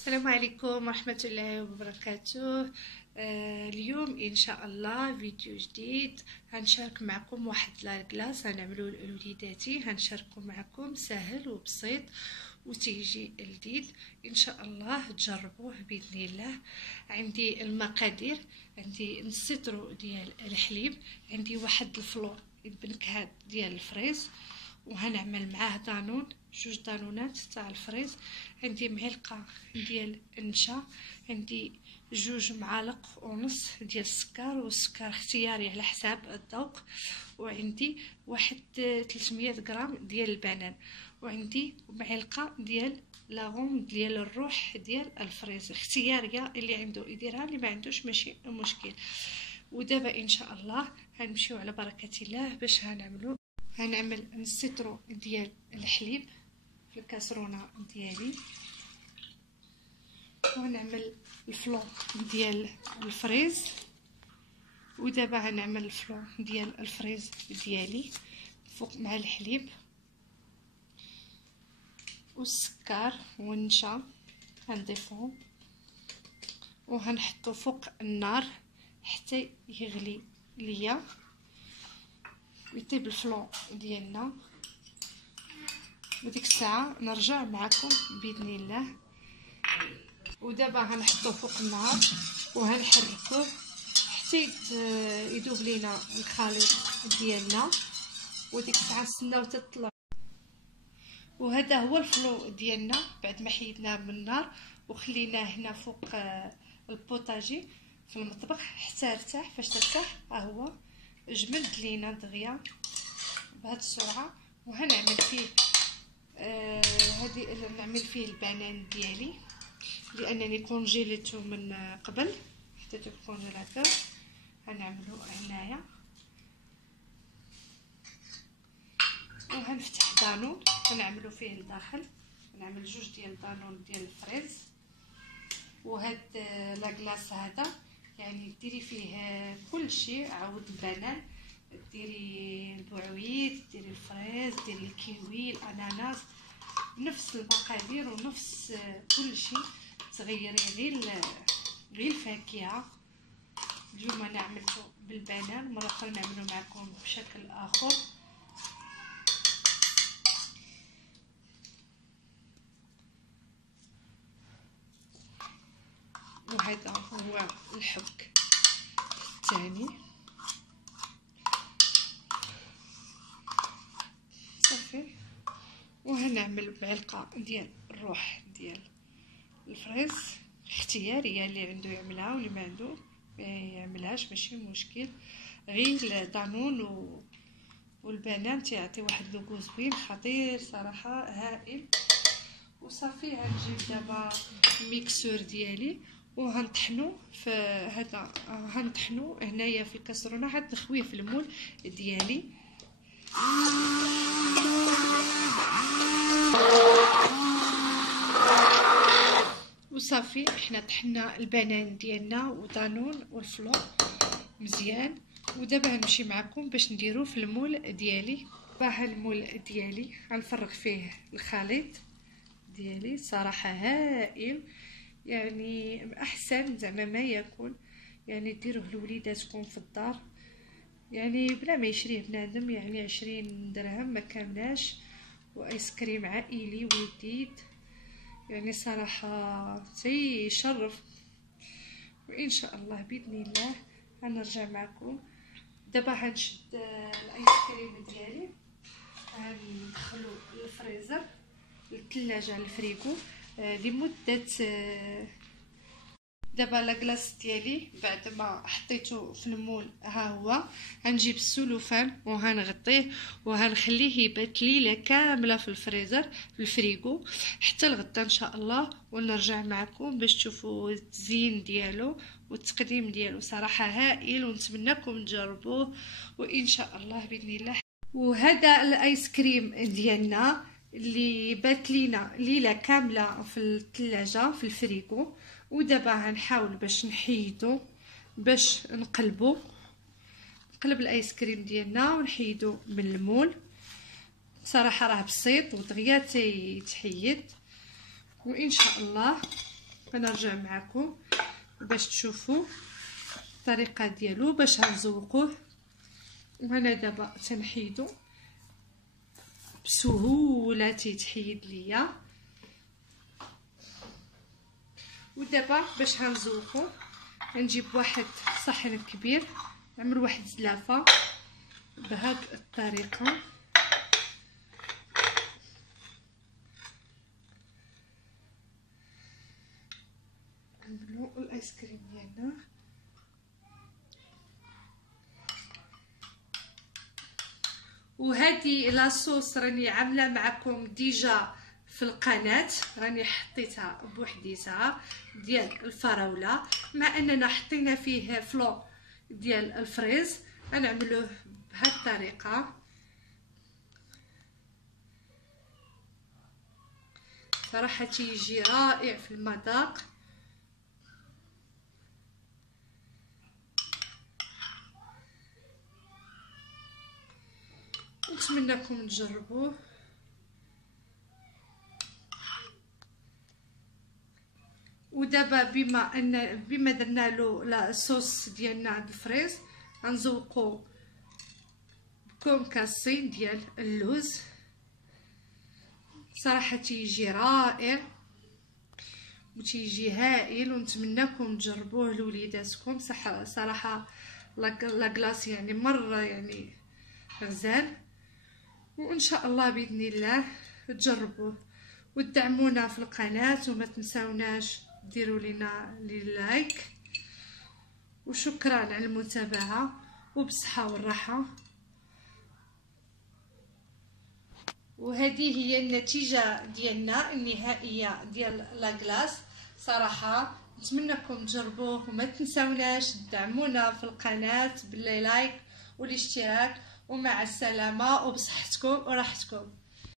السلام عليكم ورحمة الله وبركاته. اليوم ان شاء الله فيديو جديد هنشارك معكم واحد لاكلاص هنعملو لوليداتي، هنشاركو معكم سهل وبسيط وتيجي لذيذ ان شاء الله تجربوه باذن الله. عندي المقادير، عندي نص لتر ديال الحليب، عندي واحد الفلور بنكهات ديال الفريز، وهنعمل معاه دانون، جوج دانونات تاع الفريز، عندي معلقه ديال النشا، عندي جوج معالق ونص ديال السكر، والسكر اختياري على حساب الذوق، وعندي واحد 300 غرام ديال البنان، وعندي معلقه ديال لاغوم ديال الروح ديال الفريز اختياريه، اللي عنده يديرها، اللي ما عندوش ماشي مشكل. ودابا ان شاء الله هنمشيو على بركه الله باش هنعمل نص لتر ديال الحليب في الكاسرونه ديالي، وهنعمل الفلو ديال الفريز. ودابا هنعمل الفلو ديال الفريز ديالي فوق مع الحليب والسكر والنشا، هنضيفهم وهنحطو فوق النار حتى يغلي ليا ويطيب الفلو ديالنا، وديك الساعه نرجع معكم باذن الله. ودابا هنحطوه فوق النار وهنحركوه حتى يذوب لينا الخليط ديالنا، وديك الساعه نستناو تطلع. وهذا هو الفلو ديالنا بعد ما حيدناه من النار وخليناه هنا فوق البوطاجي في المطبخ حتى ارتاح. فاش ترتاح ها هو جمد لينا دغيا بهذه السرعه. وهنعمل فيه نعمل فيه البنان ديالي لانني كونجيليتو من قبل، حطيتو في الكونجيلاتور. هنعملو هنايا وهنفتح دانون هنعملو فيه الداخل، نعمل جوج ديال دانون ديال الفريز. وهاد لاكلاص هذا يعني ديري فيه كل شيء، عاود البنان، ديري البعويد، ديري الفريز، ديري الكيوي، الاناناس، نفس المقادير ونفس كل شيء، تغيري غير الفاكهه. اليوم انا عملته بالبنان، مره اخرى نعملو معكم بشكل اخر. وهذا هو الحك الثاني صافي. وهنعمل معلقه ديال الروح ديال الفريز اختياريه، اللي عنده يعملها واللي ما عنده ما يعملهاش ماشي مشكل. غير دانون والبنان تيعطي واحد لوغو زوين خطير صراحه هائل. وصافي هنجيب دابا الميكسور ديالي وهنطحنو في هذا، هنطحنو هنايا في الكاسرونه، عاد نخويه في المول ديالي. وصافي حنا طحنا البنان ديالنا ودانون والفلو مزيان. ودابا هنمشي معكم باش نديرو في المول ديالي. ها المول ديالي غنفرغ فيه الخليط ديالي، صراحه هائل، يعني احسن زعما ما يكون، يعني ديروه لوليداتكم في الدار يعني بلا ما يشريه بنادم، يعني 20 درهم ما كاملاش، وايس كريم عائلي ولذيذ، يعني صراحه تيشرف. وان شاء الله باذن الله غنرجع معكم. دابا هنشد الايس كريم ديالي، غندخلو للفريزر، للثلاجه، للفريغو لمده. دابا لاكلاص ديالي بعد ما حطيته في المول ها هو، غنجيب السلوفان وهنغطيه وهنخليه يبات ليله كامله في الفريزر في الفريغو حتى الغدا ان شاء الله، ونرجع معكم باش تشوفوا التزيين ديالو والتقديم ديالو. صراحه هائل ونتمنىكم تجربوه وان شاء الله باذن الله. وهذا الايس كريم ديالنا اللي بات لينا ليله كامله في الثلاجه في الفريغو. ودابا غنحاول باش نحيدو، باش نقلب الايس كريم ديالنا ونحيدو من المول. صراحه راه بسيط ودغيا تيتحيد، وان شاء الله غنرجع معكم باش تشوفوا الطريقه ديالو باش غنزوقوه. وهنا دابا تنحيدو بسهوله، تيتحيد ليا. ودابا باش غنزوقو غنجيب واحد صحن كبير، نعمل واحد زلافه بهاد الطريقه. نعملو الايس كريم ديالنا. وهذه لاصوص راني عامله معكم ديجا في القناه، راني حطيتها بوحديتها ديال الفراوله، مع اننا حطينا فيه فلو ديال الفريز. غنعملوه بهذه الطريقه، صراحه تيجي رائع في المذاق. نتمنىكم تجربوه. ودابا بما درنا له الصوص ديالنا الفريز، غنزوقو بكونكاسي ديال اللوز. صراحه تيجي رائع وتيجي هائل، ونتمنىكم تجربوه لوليداتكم. صراحه لاكلاص يعني مره يعني غزال. وان شاء الله باذن الله تجربوه وتدعمونا في القناه، وما تنساوناش ديروا لنا لايك. وشكرا على المتابعه، وبالصحه والراحه. وهذه هي النتيجه ديالنا النهائيه ديال لاكلاص. صراحه نتمنىكم تجربوه، وما تنساوناش تدعمونا في القناه باللايك والاشتراك. ومع السلامه وبصحتكم وراحتكم.